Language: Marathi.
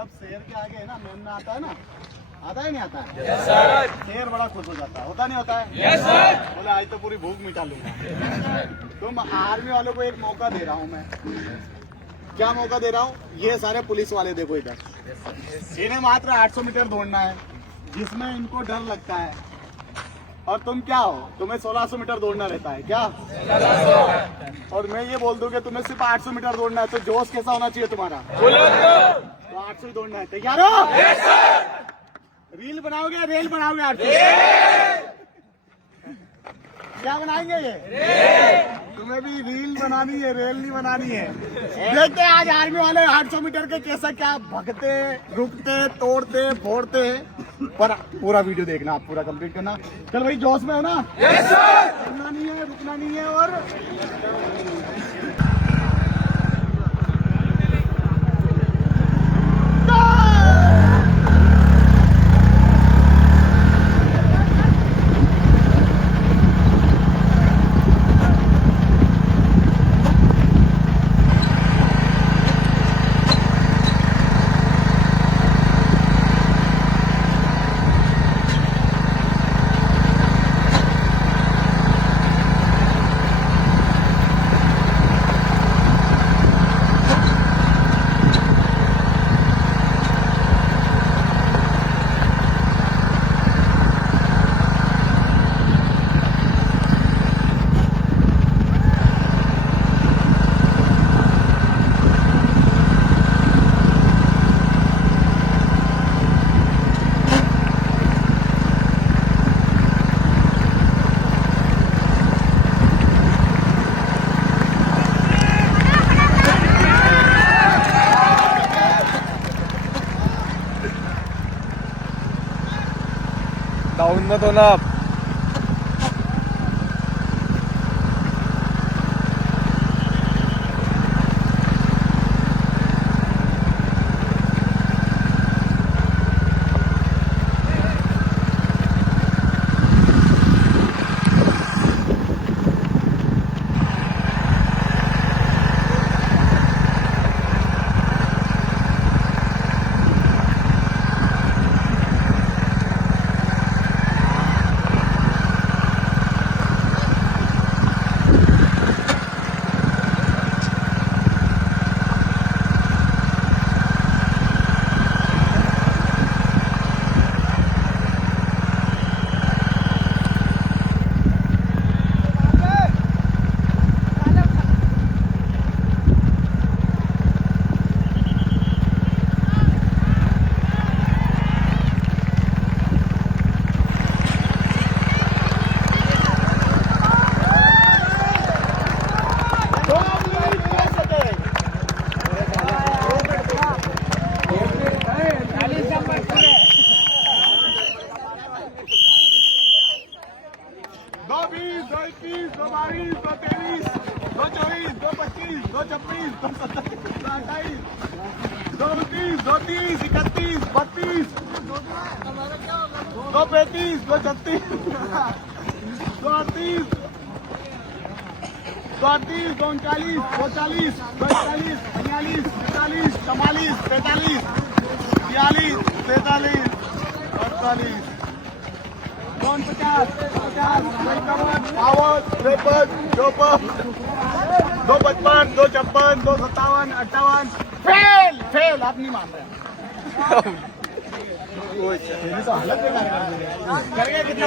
जब शेर के आगे है ना मेमना आता है ना, आता है नहीं आता है? Yes sir. शेर बड़ा खुश हो जाता है, होता नहीं होता है? Yes sir. बोले आज तो पूरी भूख मिटा लूंगा। तुम आर्मी वालों को एक मौका दे रहा हूँ मैं। क्या मौका दे रहा हूँ? ये सारे पुलिस वाले देखो इधर, इन्हें मात्र 800 मीटर दौड़ना है, जिसमें इनको डर लगता है। और तुम क्या हो? तुम्हें 1600 मीटर दौड़ना रहता है क्या? और मैं ये बोल दूं कि तुम्हें सिर्फ 800 मीटर दौड़ना है, तो जोश कैसा होना चाहिए तुम्हारा? तो 800 ही दौड़ना है। तैयार हो? रील बनाओगे? रेल बनाओगे? 800 क्या बनाएंगे ये? तुम्हें भी रील बनानी है, रेल नहीं बनानी है। देखते हैं आज आर्मी वाले 800 मीटर के कैसा क्या भगते, रुकते, तोड़ते, फोड़ते। पर पूरा वीडियो देखना, आप पूरा कंप्लीट करना। चल भाई, जोश में हो ना? Yes sir. रुकना नहीं है, रुकना नहीं है। और डाउन मत होना आप। Fail fail. आप नहीं मान रहे? तो हालत में कितना